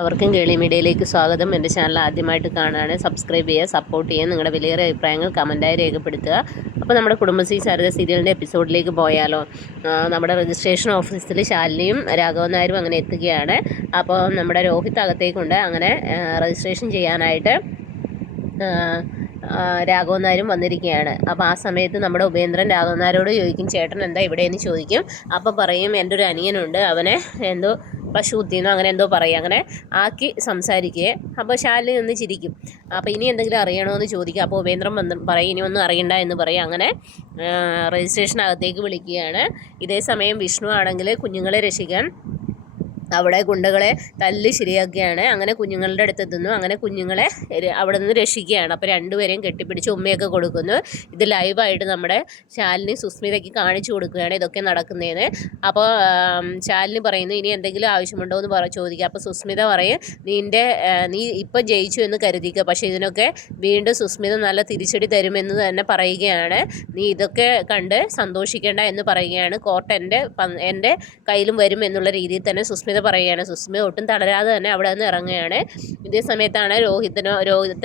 അവർക്കും കേളി മീഡിയയിലേക്ക് സ്വാഗതം. എൻ്റെ ചാനൽ ആദ്യമായിട്ട് കാണുകയാണ്, സബ്സ്ക്രൈബ് ചെയ്യുക, സപ്പോർട്ട് ചെയ്യുക, നിങ്ങളുടെ വിലയേറിയ അഭിപ്രായങ്ങൾ കമൻറ്റായി രേഖപ്പെടുത്തുക. അപ്പോൾ നമ്മുടെ കുടുംബശ്രീ ശാരദ സീരിയലിൻ്റെ എപ്പിസോഡിലേക്ക് പോയാലോ? നമ്മുടെ രജിസ്ട്രേഷൻ ഓഫീസിൽ ശാലിനിയും രാഘവൻ നായരും അങ്ങനെ എത്തുകയാണ്. അപ്പോൾ നമ്മുടെ രോഹിത് അകത്തേക്കുണ്ട്. അങ്ങനെ രജിസ്ട്രേഷൻ ചെയ്യാനായിട്ട് രാഘവൻ നായരും വന്നിരിക്കുകയാണ്. അപ്പോൾ ആ സമയത്ത് നമ്മുടെ ഉപേന്ദ്രൻ രാഘവൻ നായരോട് ചോദിക്കും, ചേട്ടൻ എന്താ ഇവിടെയെന്ന് ചോദിക്കും. അപ്പോൾ പറയും, എൻ്റെ ഒരു അനിയനുണ്ട്, അവനെ എന്തോ പശു കുത്തിയെന്നോ അങ്ങനെ എന്തോ പറയും. അങ്ങനെ ആക്കി സംസാരിക്കുകയെ. അപ്പോൾ ശാലിനി ഒന്ന് ചിരിക്കും. അപ്പോൾ ഇനി എന്തെങ്കിലും അറിയണമെന്ന് ചോദിക്കുക. അപ്പോൾ ഉപേന്ദ്രൻ പറയും, ഇനി ഒന്നും അറിയണ്ട എന്ന് പറയും. അങ്ങനെ രജിസ്ട്രേഷനകത്തേക്ക് വിളിക്കുകയാണ്. ഇതേ സമയം വിഷ്ണു ആണെങ്കിൽ കുഞ്ഞുങ്ങളെ രക്ഷിക്കാൻ അവിടെ ഗുണ്ടകളെ തല്ലി ശരിയാക്കുകയാണ്. അങ്ങനെ കുഞ്ഞുങ്ങളുടെ അടുത്തെത്തുന്നു. അങ്ങനെ കുഞ്ഞുങ്ങളെ അവിടെ നിന്ന് രക്ഷിക്കുകയാണ്. അപ്പോൾ രണ്ടുപേരെയും കെട്ടിപ്പിടിച്ച് ഉമ്മയൊക്കെ കൊടുക്കുന്നു. ഇത് ലൈവായിട്ട് നമ്മുടെ ശാലിനി സുസ്മിതയ്ക്ക് കാണിച്ചു കൊടുക്കുകയാണ് ഇതൊക്കെ നടക്കുന്നതെന്ന്. അപ്പോൾ ശാലിനി പറയുന്നു, ഇനി എന്തെങ്കിലും ആവശ്യമുണ്ടോ എന്ന് ചോദിക്കുക. അപ്പോൾ സുസ്മിത പറയും, നീ ഇപ്പം ജയിച്ചു എന്ന് കരുതിക്കുക, പക്ഷേ ഇതിനൊക്കെ വീണ്ടും സുസ്മിത നല്ല തിരിച്ചടി തരുമെന്ന് തന്നെ പറയുകയാണ്. നീ ഇതൊക്കെ കണ്ട് സന്തോഷിക്കേണ്ട എന്ന് പറയുകയാണ്. കോർട്ട് എൻ്റെ കയ്യിലും വരും എന്നുള്ള രീതിയിൽ തന്നെ സുസ്മിത പറയുകയാണ്. സുസ്മിത ഒട്ടും തളരാതെ തന്നെ അവിടെ നിന്ന് ഇറങ്ങുകയാണ്. ഇതേ സമയത്താണ് രോഹിത്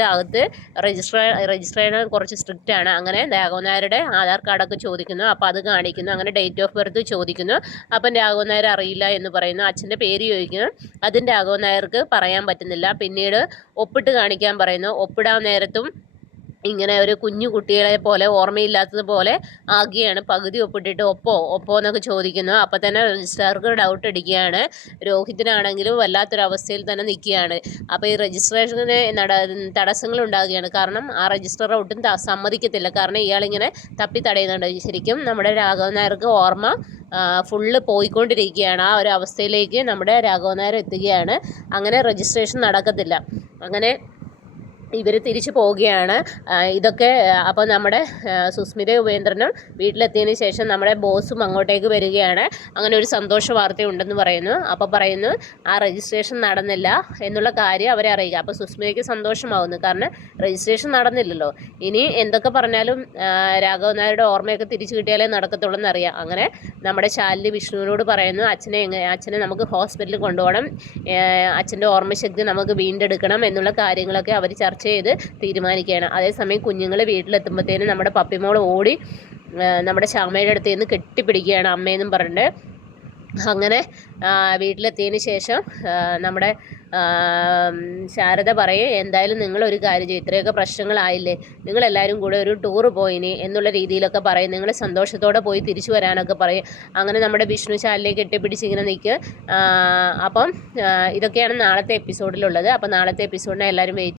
അകത്ത് രജിസ്റ്റർ കുറച്ച് സ്ട്രിക്റ്റ് ആണ്. അങ്ങനെ രാഘവൻ നായരുടെ ആധാർ കാർഡൊക്കെ ചോദിക്കുന്നു. അപ്പോൾ അത് കാണിക്കുന്നു. അങ്ങനെ ഡേറ്റ് ഓഫ് ബർത്ത് ചോദിക്കുന്നു. അപ്പം രാഘവൻ നായർ അറിയില്ല എന്ന് പറയുന്നു. അച്ഛൻ്റെ പേര് ചോദിക്കുന്നു. അതും രാഘവൻ നായർക്ക് പറയാൻ പറ്റുന്നില്ല. പിന്നീട് ഒപ്പിട്ട് കാണിക്കാൻ പറയുന്നു. ഒപ്പിടാൻ നേരത്തും ഇങ്ങനെ ഒരു കുഞ്ഞു കുട്ടികളെ പോലെ ഓർമ്മയില്ലാത്തതുപോലെ ആകുകയാണ്. പകുതി ഒപ്പിട്ടിട്ട് ഒപ്പോ എന്നൊക്കെ ചോദിക്കുന്നു. അപ്പോൾ തന്നെ രജിസ്ട്രാർക്ക് ഡൗട്ട് അടിക്കുകയാണ്. രോഹിത്തിനാണെങ്കിലും വല്ലാത്തൊരവസ്ഥയിൽ തന്നെ നിൽക്കുകയാണ്. അപ്പോൾ ഈ രജിസ്ട്രേഷന് തടസ്സങ്ങൾ ഉണ്ടാകുകയാണ്. കാരണം ആ രജിസ്ട്രാർ ഒട്ടും സമ്മതിക്കത്തില്ല. കാരണം ഇയാളിങ്ങനെ തപ്പി തടയുന്നുണ്ട്. ശരിക്കും നമ്മുടെ രാഘവൻ നായർക്ക് ഓർമ്മ ഫുള്ള് പോയിക്കൊണ്ടിരിക്കുകയാണ്. ആ ഒരു അവസ്ഥയിലേക്ക് നമ്മുടെ രാഘവൻ നായർ എത്തുകയാണ്. അങ്ങനെ രജിസ്ട്രേഷൻ നടക്കത്തില്ല. അങ്ങനെ ഇവർ തിരിച്ചു പോവുകയാണ്. ഇതൊക്കെ അപ്പോൾ നമ്മുടെ സുസ്മിത ഉപേന്ദ്രനും വീട്ടിലെത്തിയതിന് ശേഷം നമ്മുടെ ബോസും അങ്ങോട്ടേക്ക് വരികയാണ്. അങ്ങനെ ഒരു സന്തോഷ വാർത്തയുണ്ടെന്ന് പറയുന്നു. അപ്പോൾ പറയുന്നു, ആ രജിസ്ട്രേഷൻ നടന്നില്ല എന്നുള്ള കാര്യം അവരെ അറിയിക്കുക. അപ്പോൾ സുസ്മിതയ്ക്ക് സന്തോഷമാവുന്നു. കാരണം രജിസ്ട്രേഷൻ നടന്നില്ലല്ലോ. ഇനി എന്തൊക്കെ പറഞ്ഞാലും രാഘവൻ നായരുടെ ഓർമ്മയൊക്കെ തിരിച്ചു കിട്ടിയാലേ നടക്കത്തുള്ളൂ എന്നറിയാം. അങ്ങനെ നമ്മുടെ ശാലിനി വിഷ്ണുവിനോട് പറയുന്നു, അച്ഛനെ നമുക്ക് ഹോസ്പിറ്റലിൽ കൊണ്ടുപോകണം, അച്ഛൻ്റെ ഓർമ്മശക്തി നമുക്ക് വീണ്ടെടുക്കണം എന്നുള്ള കാര്യങ്ങളൊക്കെ അവർ ചർച്ച ചെയ്ത് തീരുമാനിക്കുകയാണ്. അതേസമയം കുഞ്ഞുങ്ങൾ വീട്ടിലെത്തുമ്പോഴത്തേനും നമ്മുടെ പപ്പിമോൾ ഓടി നമ്മുടെ ശ്യാമയുടെ അടുത്ത് നിന്ന് കെട്ടിപ്പിടിക്കുകയാണ് അമ്മയെന്നും പറഞ്ഞിട്ട്. അങ്ങനെ വീട്ടിലെത്തിയതിന് ശേഷം നമ്മുടെ ശാരദ പറയും, എന്തായാലും നിങ്ങളൊരു കാര്യം ചെയ്യും, ഇത്രയൊക്കെ പ്രശ്നങ്ങളായില്ലേ, നിങ്ങളെല്ലാവരും കൂടെ ഒരു ടൂറ് പോയിനി എന്നുള്ള രീതിയിലൊക്കെ പറയും. നിങ്ങൾ സന്തോഷത്തോടെ പോയി തിരിച്ചു വരാനൊക്കെ പറയും. അങ്ങനെ നമ്മുടെ വിഷ്ണു ശാലിനെ കെട്ടിപ്പിടിച്ച് ഇങ്ങനെ നിൽക്കുക. അപ്പം ഇതൊക്കെയാണ് നാളത്തെ എപ്പിസോഡിലുള്ളത്. അപ്പം നാളത്തെ എപ്പിസോഡിനെ എല്ലാവരും വെയിറ്റ്